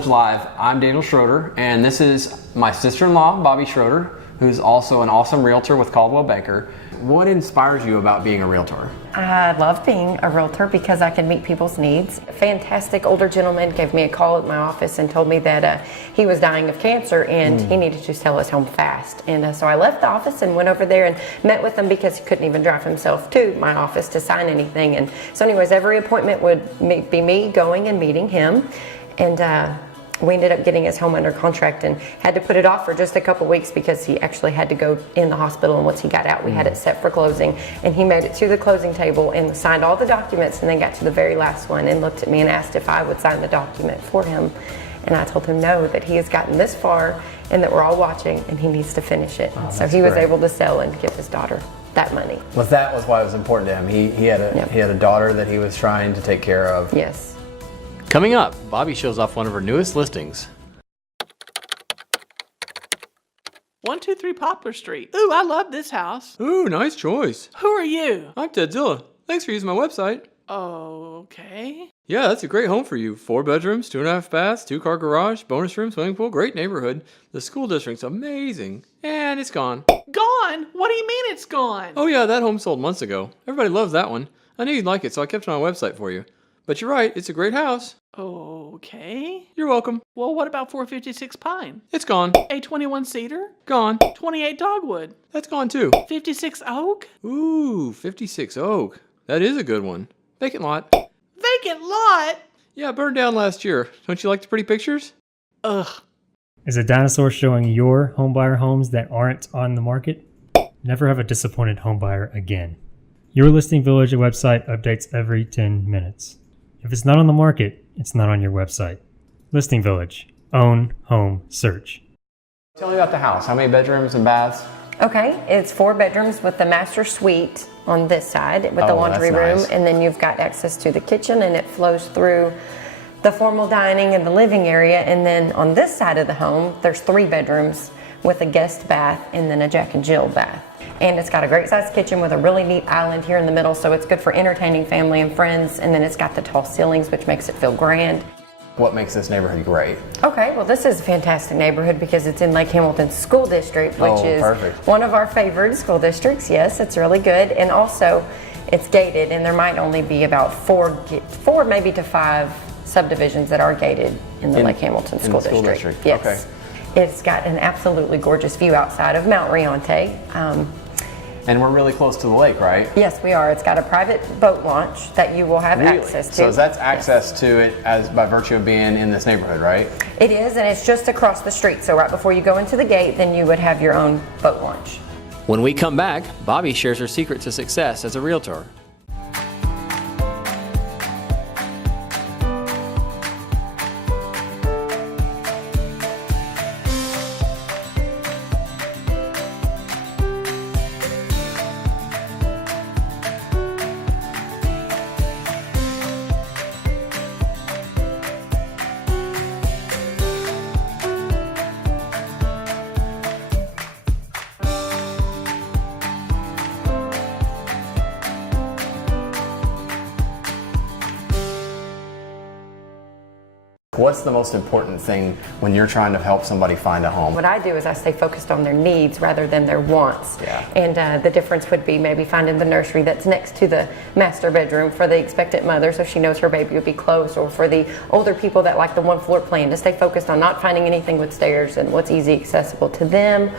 Village Live. I'm Daniel Schroeder, and this is my sister-in-law, Bobbie Schroeder, who's also an awesome realtor with Colwell Baker. What inspires you about being a realtor? I love being a realtor because I can meet people's needs. A fantastic older gentleman gave me a call at my office and told me that he was dying of cancer and he needed to sell his home fast. And so I left the office and went over there and met with him because he couldn't even drive himself to my office to sign anything. And so anyways, every appointment would be me going and meeting him. And we ended up getting his home under contract and had to put it off for just a couple weeks because he actually had to go in the hospital, and once he got out we had it set for closing, and he made it to the closing table and signed all the documents and then got to the very last one and looked at me and asked if I would sign the document for him, and I told him no, that he has gotten this far and that we're all watching and he needs to finish it. So he was able to sell and give his daughter that money. That was why it was important to him. He had a daughter that he was trying to take care of. Yes. Coming up, Bobbie shows off one of her newest listings. 123 Poplar Street. Ooh, I love this house. Ooh, nice choice. Who are you? I'm Tedzilla. Thanks for using my website. Okay. Yeah, that's a great home for you. 4 bedrooms, 2.5 baths, 2-car garage, bonus room, swimming pool, great neighborhood. The school district's amazing. And it's gone. Gone? What do you mean it's gone? Oh yeah, that home sold months ago. Everybody loves that one. I knew you'd like it, so I kept it on my website for you. But you're right, it's a great house. Okay. You're welcome. Well, what about 456 Pine? It's gone. A21 Cedar? Gone. 28 Dogwood? That's gone too. 56 Oak? Ooh, 56 Oak. That is a good one. Vacant lot. Vacant lot? Yeah, burned down last year. Don't you like the pretty pictures? Ugh. Is a dinosaur showing your homebuyer homes that aren't on the market? Never have a disappointed homebuyer again. Your Listing Village website updates every 10 minutes. If it's not on the market, it's not on your website. Listing Village. Own home search. Tell me about the house. How many bedrooms and baths? Okay, it's 4 bedrooms with the master suite on this side with the laundry room, nice. and then you've got access to the kitchen, and it flows through the formal dining and the living area. And then on this side of the home, there's 3 bedrooms with a guest bath and then a Jack and Jill bath. And it's got a great sized kitchen with a really neat island here in the middle, so it's good for entertaining family and friends. And then it's got the tall ceilings, which makes it feel grand. What makes this neighborhood great? Okay, well this is a fantastic neighborhood because it's in Lake Hamilton School District, which is perfect. One of our favorite school districts. Yes, it's really good. And also it's gated, and there might only be about 4 maybe to 5 subdivisions that are gated in the Lake Hamilton School District. Yes. Okay. It's got an absolutely gorgeous view outside of Mount Riante. And we're really close to the lake, right? Yes, we are. It's got a private boat launch that you will have access to. So that's access to it as by virtue of being in this neighborhood, right? It is, and it's just across the street. So right before you go into the gate, then you would have your own boat launch. When we come back, Bobbie shares her secret to success as a realtor. What's the most important thing when you're trying to help somebody find a home? What I do is I stay focused on their needs rather than their wants. Yeah. And the difference would be maybe finding the nursery that's next to the master bedroom for the expectant mother so she knows her baby would be close, or for the older people that like the 1-floor plan, to stay focused on not finding anything with stairs and what's easy accessible to them.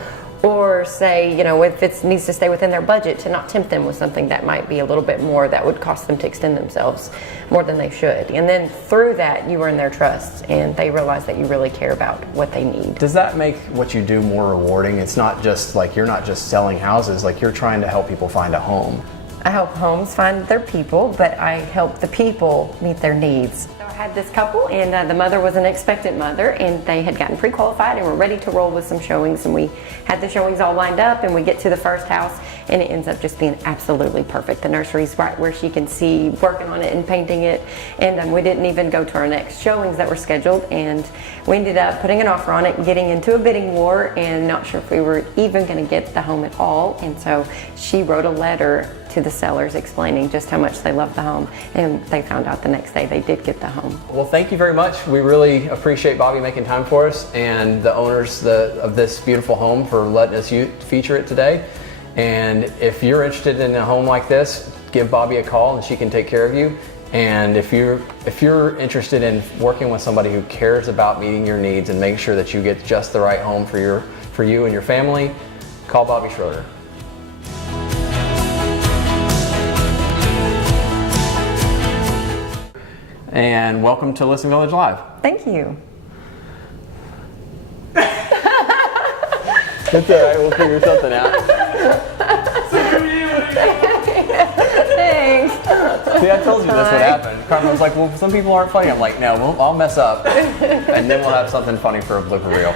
Or say, you know, if it needs to stay within their budget, to not tempt them with something that might be a little bit more that would cost them to extend themselves more than they should. And then through that, you earn their trust and they realize that you really care about what they need. Does that make what you do more rewarding? It's not just like you're not just selling houses, like you're trying to help people find a home. I help homes find their people, but I help the people meet their needs. So I had this couple, and the mother was an expectant mother, and they had gotten pre-qualified and were ready to roll with some showings, and we had the showings all lined up, and we get to the first house, and it ends up just being absolutely perfect. The nursery's right where she can see, working on it and painting it, and we didn't even go to our next showings that were scheduled, and we ended up putting an offer on it and getting into a bidding war and not sure if we were even going to get the home at all. And so she wrote a letter to the sellers explaining just how much they love the home. And they found out the next day they did get the home. Well, thank you very much. We really appreciate Bobbie making time for us and the owners of this beautiful home for letting us feature it today. And if you're interested in a home like this, give Bobbie a call and she can take care of you. And if you're interested in working with somebody who cares about meeting your needs and make sure that you get just the right home for you and your family, call Bobbie Schroeder. And welcome to Listing Village Live. Thank you. It's all right, we'll figure something out. Thanks. See, I told you this would happen. Carmen was like, well, some people aren't funny. I'm like, no, I'll mess up. And then we'll have something funny for a blooper reel.